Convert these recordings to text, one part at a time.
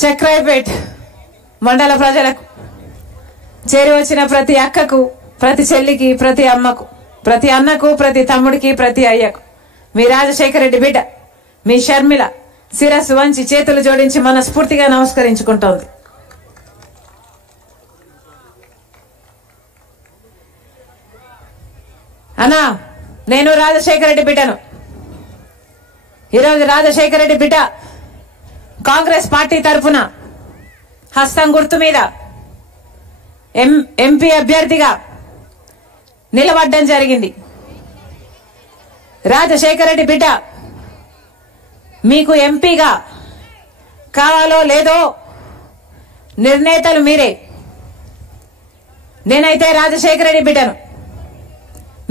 చక్రాయపేట్ మండల ప్రజలకు చేరి వచ్చిన ప్రతి అక్కకు, ప్రతి చెల్లికి, ప్రతి అమ్మకు, ప్రతి అన్నకు, ప్రతి తమ్ముడికి, ప్రతి అయ్యకు మీ రాజశేఖర రెడ్డి బిడ్డ మీ షర్మిల శిరస్సు వంచి చేతులు జోడించి మనస్ఫూర్తిగా నమస్కరించుకుంటోంది. అన్నా, నేను రాజశేఖర రెడ్డి బిడ్డను. ఈరోజు రాజశేఖర రెడ్డి బిడ్డ కాంగ్రెస్ పార్టీ తరఫున హస్తం గుర్తు మీద ఎంపీ అభ్యర్థిగా నిలబడ్డం జరిగింది. రాజశేఖర రెడ్డి బిడ్డ మీకు ఎంపీగా కావాలో లేదో నిర్ణేతలు మీరే. నేనైతే రాజశేఖర రెడ్డి బిడ్డను,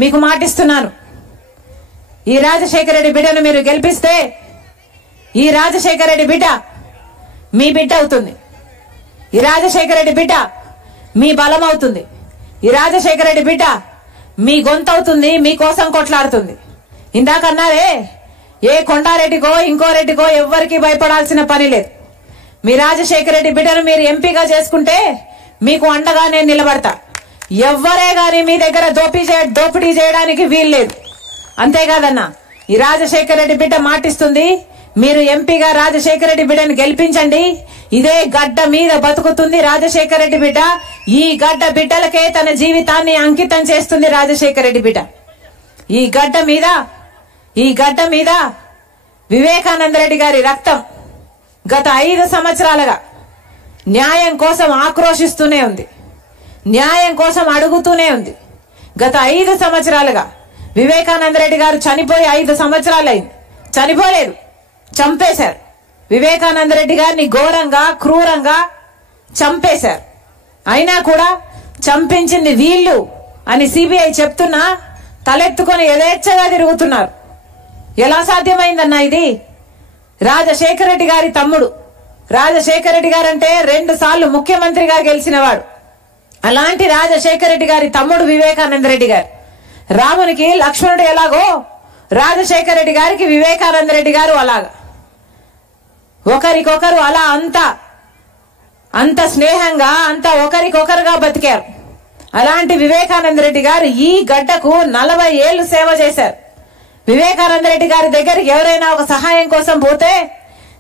మీకు మాటిస్తున్నాను. ఈ రాజశేఖర రెడ్డి బిడ్డను మీరు గెలిపిస్తే ఈ రాజశేఖర రెడ్డి బిడ్డ మీ బిడ్డ అవుతుంది. ఈ రాజశేఖర రెడ్డి బిడ్డ మీ బలం అవుతుంది. ఈ రాజశేఖర రెడ్డి బిడ్డ మీ గొంతు అవుతుంది, మీకోసం కొట్లాడుతుంది. ఇందాకన్నారే, ఏ కొండారెడ్డికో ఇంకో రెడ్డికో ఎవ్వరికి భయపడాల్సిన పని లేదు. మీ రాజశేఖర రెడ్డి బిడ్డను మీరు ఎంపీగా చేసుకుంటే మీకు అండగా నేను నిలబడతా. ఎవ్వరే గాని మీ దగ్గర దోపిడీ చేయడానికి వీల్లేదు. అంతేకాదన్నా, ఈ రాజశేఖర రెడ్డి బిడ్డ మాటిస్తుంది, మీరు ఎంపీగా రాజశేఖర రెడ్డి బిడ్డను గెలిపించండి. ఇదే గడ్డ మీద బతుకుతుంది రాజశేఖర రెడ్డి బిడ్డ. ఈ గడ్డ బిడ్డలకే తన జీవితాన్ని అంకితం చేస్తుంది రాజశేఖర రెడ్డి బిడ్డ. ఈ గడ్డ మీద వివేకానంద రెడ్డి గారి రక్తం గత 5 సంవత్సరాలుగా న్యాయం కోసం ఆక్రోశిస్తూనే ఉంది, న్యాయం కోసం అడుగుతూనే ఉంది. గత 5 సంవత్సరాలుగా వివేకానంద రెడ్డి గారు చనిపోయి 5 సంవత్సరాలైంది. చనిపోలేదు, చంపేశారు. వివేకానంద రెడ్డి గారిని ఘోరంగా క్రూరంగా చంపేశారు. అయినా కూడా చంపించింది వీళ్ళు అని సిబిఐ చెప్తున్నా తలెత్తుకొని యథేచ్ఛగా తిరుగుతున్నారు. ఎలా సాధ్యమైందన్నా ఇది? రాజశేఖర రెడ్డి గారి తమ్ముడు. రాజశేఖర రెడ్డి గారు అంటే 2 సార్లు ముఖ్యమంత్రిగా గెలిచినవాడు. అలాంటి రాజశేఖర రెడ్డి గారి తమ్ముడు వివేకానంద రెడ్డి గారు. రామునికి లక్ష్మణుడు ఎలాగో రాజశేఖర రెడ్డి గారికి వివేకానంద రెడ్డి గారు అలాగా. ఒకరికొకరు అలా అంత స్నేహంగా, అంత ఒకరికొకరుగా బతికారు. అలాంటి వివేకానంద రెడ్డి గారు ఈ గడ్డకు 40 ఏళ్లు సేవ చేశారు. వివేకానంద రెడ్డి గారి దగ్గరికి ఎవరైనా ఒక సహాయం కోసం పోతే,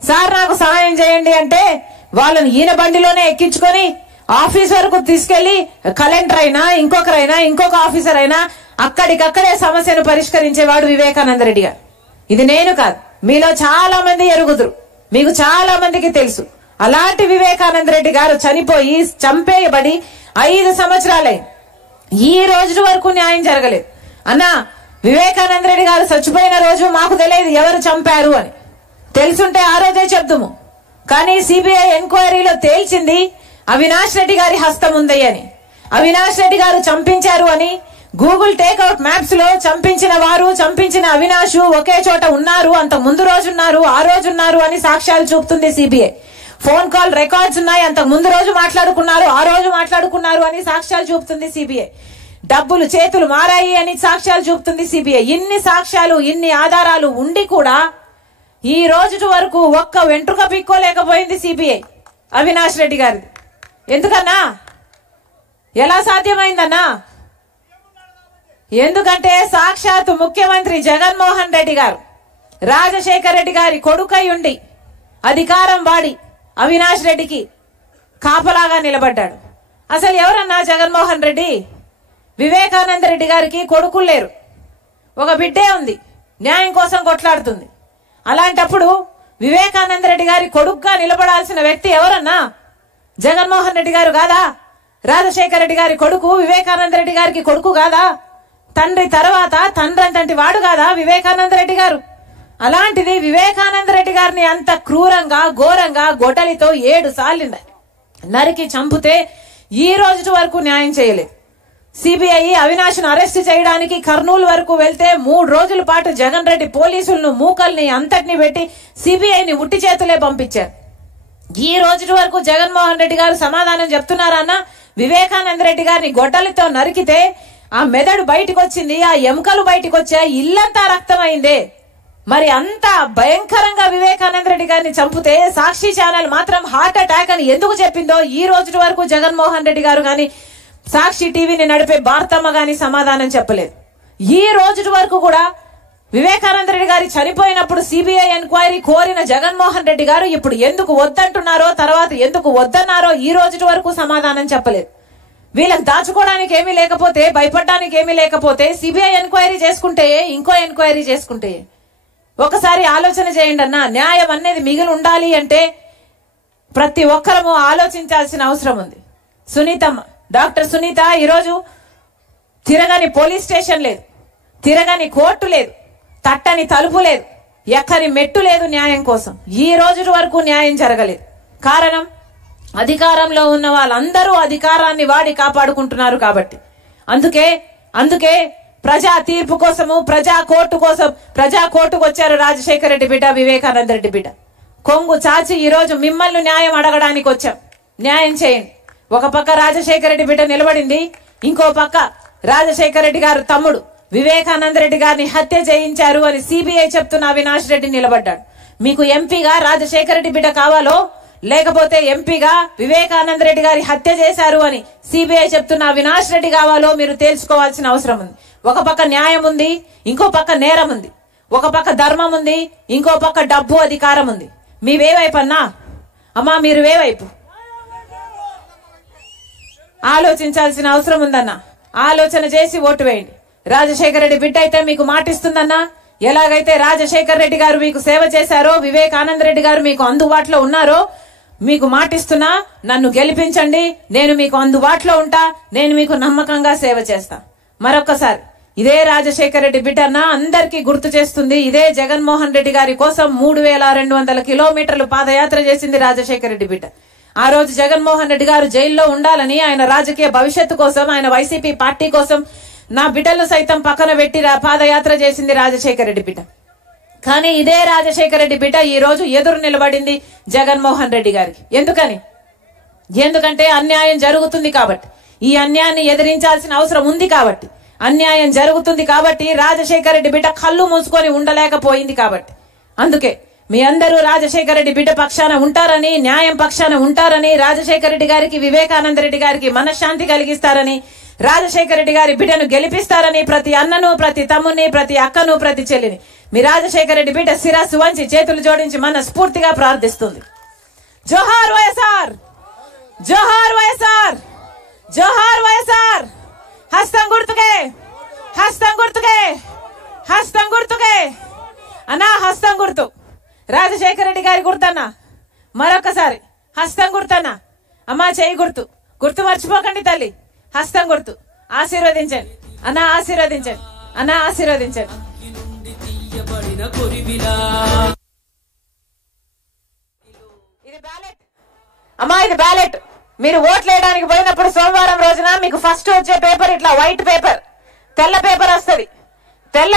సార్ నాకు సహాయం చేయండి అంటే వాళ్ళని ఈయన బండిలోనే ఎక్కించుకొని ఆఫీస్ వరకు తీసుకెళ్లి కలెక్టర్ అయినా ఇంకొకరైనా ఇంకొక ఆఫీసర్ అయినా అక్కడికక్కడే సమస్యను పరిష్కరించేవాడు వివేకానంద రెడ్డి గారు. ఇది నేను కాదు, మీలో చాలా మంది ఎరుగుదురు, మీకు చాలా మందికి తెలుసు. అలాంటి వివేకానంద రెడ్డి గారు చనిపోయి చంపేయబడి 5 సంవత్సరాలైంది. ఈ రోజు వరకు న్యాయం జరగలేదు. అన్నా, వివేకానంద రెడ్డి గారు చచ్చిపోయిన రోజు మాకు తెలియదు ఎవరు చంపారు అని. తెలుసుంటే ఆ రోజే చెప్దుము. కానీ సిబిఐ ఎంక్వైరీలో తేల్చింది అవినాష్ రెడ్డి గారి హస్తం ఉంది అని. అవినాష్ రెడ్డి గారు చంపించారు అని గూగుల్ టేక్అవుట్ మ్యాప్స్ లో చంపించిన వారు, చంపించిన అవినాష్ ఒకే చోట ఉన్నారు, అంత ముందు రోజున్నారు, ఆ రోజున్నారు అని సాక్ష్యాలు చూపుతుంది సిబిఐ. ఫోన్ కాల్ రికార్డ్స్ ఉన్నాయి, అంతకు ముందు రోజు మాట్లాడుకున్నారు, ఆ రోజు మాట్లాడుకున్నారు అని సాక్ష్యాలు చూపుతుంది సిబిఐ. డబ్బులు చేతులు మారాయి అని సాక్ష్యాలు చూపుతుంది సిబిఐ. ఇన్ని సాక్ష్యాలు, ఇన్ని ఆధారాలు ఉండి కూడా ఈ రోజు వరకు ఒక్క వెంట్రుక పిక్కోలేకపోయింది సిబిఐ అవినాష్ రెడ్డి గారిది. ఎందుకన్నా? ఎలా సాధ్యమైందన్నా? ఎందుకంటే సాక్షాత్ ముఖ్యమంత్రి జగన్మోహన్ రెడ్డి గారు రాజశేఖర రెడ్డి గారి కొడుకై ఉండి అధికారం వాడి అవినాష్ రెడ్డికి కాపలాగా నిలబడ్డాడు. అసలు ఎవరన్నా జగన్మోహన్ రెడ్డి? వివేకానంద రెడ్డి గారికి కొడుకులు లేరు, ఒక బిడ్డే ఉంది, న్యాయం కోసం కొట్లాడుతుంది. అలాంటప్పుడు వివేకానంద రెడ్డి గారి కొడుకుగా నిలబడాల్సిన వ్యక్తి ఎవరన్నా? జగన్మోహన్ రెడ్డి గారు కాదా? రాజశేఖర రెడ్డి గారి కొడుకు వివేకానంద రెడ్డి గారికి కొడుకు కాదా? తండ్రి తర్వాత తండ్రి అంతటి వాడు కాదా వివేకానంద రెడ్డి గారు? అలాంటిది వివేకానంద రెడ్డి గారిని అంత క్రూరంగా ఘోరంగా గొడ్డలితో 7 సార్లు నరికి చంపితే ఈ రోజు వరకు న్యాయం చేయలేదు. సిబిఐ అవినాష్ను అరెస్ట్ చేయడానికి కర్నూలు వరకు వెళ్తే 3 రోజుల పాటు జగన్ రెడ్డి పోలీసులను, మూకల్ని అంతటిని పెట్టి సిబిఐని ఉట్టి చేతులే పంపించారు. ఈ రోజు వరకు జగన్మోహన్ రెడ్డి గారు సమాధానం చెప్తున్నారన్న? వివేకానంద రెడ్డి గారిని గొడ్డలితో నరికితే ఆ మెదడు బయటకు వచ్చింది, ఆ ఎముకలు బయటకు వచ్చాయి, ఇల్లంతా రక్తం అయిందే. మరి అంత భయంకరంగా వివేకానంద రెడ్డి గారిని చంపితే సాక్షి ఛానల్ మాత్రం హార్ట్ అటాక్ అని ఎందుకు చెప్పిందో ఈ రోజు వరకు జగన్మోహన్ రెడ్డి గారు గాని సాక్షి టీవీని నడిపే భారతమ్మ గాని సమాధానం చెప్పలేదు. ఈ రోజు వరకు కూడా వివేకానంద రెడ్డి గారి చనిపోయినప్పుడు సిబిఐ ఎంక్వైరీ కోరిన జగన్మోహన్ రెడ్డి గారు ఇప్పుడు ఎందుకు వద్దంటున్నారో, తర్వాత ఎందుకు వద్దన్నారో ఈ రోజు వరకు సమాధానం చెప్పలేదు. వీళ్ళకి దాచుకోవడానికి ఏమీ లేకపోతే, భయపడడానికి ఏమీ లేకపోతే సిబిఐ ఎంక్వైరీ చేసుకుంటే, ఇంకో ఎంక్వైరీ చేసుకుంటే, ఒకసారి ఆలోచన చేయండి అన్న. న్యాయం అనేది మిగిలి ఉండాలి అంటే ప్రతి ఒక్కరము ఆలోచించాల్సిన అవసరం ఉంది. సునీతమ్మ, డాక్టర్ సునీత ఈరోజు తిరగని పోలీస్ స్టేషన్ లేదు, తిరగని కోర్టు లేదు, తట్టని తలుపు లేదు, ఎక్కని మెట్టు లేదు న్యాయం కోసం. ఈ రోజు వరకు న్యాయం జరగలేదు. కారణం, అధికారంలో ఉన్న వాళ్ళందరూ అధికారాన్ని వాడి కాపాడుకుంటున్నారు కాబట్టి. అందుకే ప్రజా తీర్పు కోసము, ప్రజా కోర్టుకు వచ్చారు రాజశేఖర రెడ్డి బిడ్డ, వివేకానంద రెడ్డి బిడ్డ. కొంగు చాచి ఈ రోజు మిమ్మల్ని న్యాయం అడగడానికి వచ్చాం. న్యాయం చేయండి. ఒక పక్క రాజశేఖర రెడ్డి బిడ్డ నిలబడింది, ఇంకో పక్క రాజశేఖర రెడ్డి గారు తమ్ముడు వివేకానంద రెడ్డి గారిని హత్య చేయించారు అని సిబిఐ చెప్తున్న అవినాష్ రెడ్డి నిలబడ్డాడు. మీకు ఎంపీగా రాజశేఖర రెడ్డి బిడ్డ కావాలో, లేకపోతే ఎంపీగా వివేకానంద రెడ్డి గారి హత్య చేశారు అని సిబిఐ చెప్తున్న అవినాష్ రెడ్డి కావాలో మీరు తేల్చుకోవాల్సిన అవసరం ఉంది. ఒక పక్క న్యాయం ఉంది, ఇంకో పక్క నేరం ఉంది. ఒక పక్క ధర్మం ఉంది, ఇంకో పక్క డబ్బు, అధికారం ఉంది. మీవేవైపు అన్నా? అమ్మా మీరు వేవైపు ఆలోచించాల్సిన అవసరం ఉందన్నా. ఆలోచన చేసి ఓటు వేయండి. రాజశేఖర రెడ్డి బిడ్డ అయితే మీకు మాటిస్తుందన్నా. ఎలాగైతే రాజశేఖర రెడ్డి గారు మీకు సేవ చేశారో, వివేకానంద రెడ్డి గారు మీకు అందుబాటులో ఉన్నారో, మీకు మాటిస్తున్నా, నన్ను గెలిపించండి, నేను మీకు అందుబాటులో ఉంటా, నేను మీకు నమ్మకంగా సేవ చేస్తా. మరొకసారి ఇదే రాజశేఖర రెడ్డి బిడ్డన్న అందరికీ గుర్తు చేస్తుంది. ఇదే జగన్మోహన్ రెడ్డి గారి కోసం 3200 కిలోమీటర్లు పాదయాత్ర చేసింది రాజశేఖర రెడ్డి బిడ్డ. ఆ రోజు జగన్మోహన్ రెడ్డి గారు జైల్లో ఉండాలని, ఆయన రాజకీయ భవిష్యత్తు కోసం, ఆయన వైసీపీ పార్టీ కోసం నా బిడ్డలు సైతం పక్కన పెట్టి పాదయాత్ర చేసింది రాజశేఖర రెడ్డి బిడ్డ. కానీ ఇదే రాజశేఖర రెడ్డి బిడ్డ ఈ రోజు ఎదురు నిలబడింది జగన్మోహన్ రెడ్డి గారికి. ఎందుకంటే అన్యాయం జరుగుతుంది కాబట్టి, ఈ అన్యాయాన్ని ఎదిరించాల్సిన అవసరం ఉంది కాబట్టి, అన్యాయం జరుగుతుంది కాబట్టి రాజశేఖర రెడ్డి బిడ్డ కళ్ళు మూసుకొని ఉండలేకపోయింది కాబట్టి. అందుకే మీ అందరూ రాజశేఖర రెడ్డి బిడ్డ పక్షాన ఉంటారని, న్యాయం పక్షాన ఉంటారని, రాజశేఖర రెడ్డి గారికి, వివేకానంద రెడ్డి గారికి మనశ్శాంతి కలిగిస్తారని, రాజశేఖర రెడ్డి గారి బిడ్డను గెలిపిస్తారని ప్రతి అన్నను, ప్రతి తమ్ముని, ప్రతి అక్కను, ప్రతి చెల్లిని మీ రాజశేఖర రెడ్డి బిడ్డ శిరస్సు వంచి చేతులు జోడించి మనస్ఫూర్తిగా ప్రార్థిస్తుంది. జోహార్ వైఎస్ఆర్, జోహార్ వైఎస్ఆర్, జోహార్ వైఎస్ఆర్. హస్తం గుర్తుకే, హస్తం గుర్తుకే, హస్తం గుర్తుకే అన్నా. హస్తం గుర్తు రాజశేఖర రెడ్డి గారి గుర్తన్నా. మరొకసారి హస్తం గుర్తన్నా. అమ్మా చేయి గుర్తు, గుర్తు మర్చిపోకండి తల్లి. హస్తం గుర్తు. ఆశీర్వదించండి అన్నా, ఆశీర్వదించండి అన్నా, ఆశీర్వదించండి. ఇది బ్యాలెట్ అమ్మా, ఇది బ్యాలెట్. మీరు ఓట్లు వేయడానికి పోయినప్పుడు సోమవారం రోజున మీకు ఫస్ట్ వచ్చే పేపర్ ఇట్లా వైట్ పేపర్, తెల్ల పేపర్ వస్తుంది. తెల్ల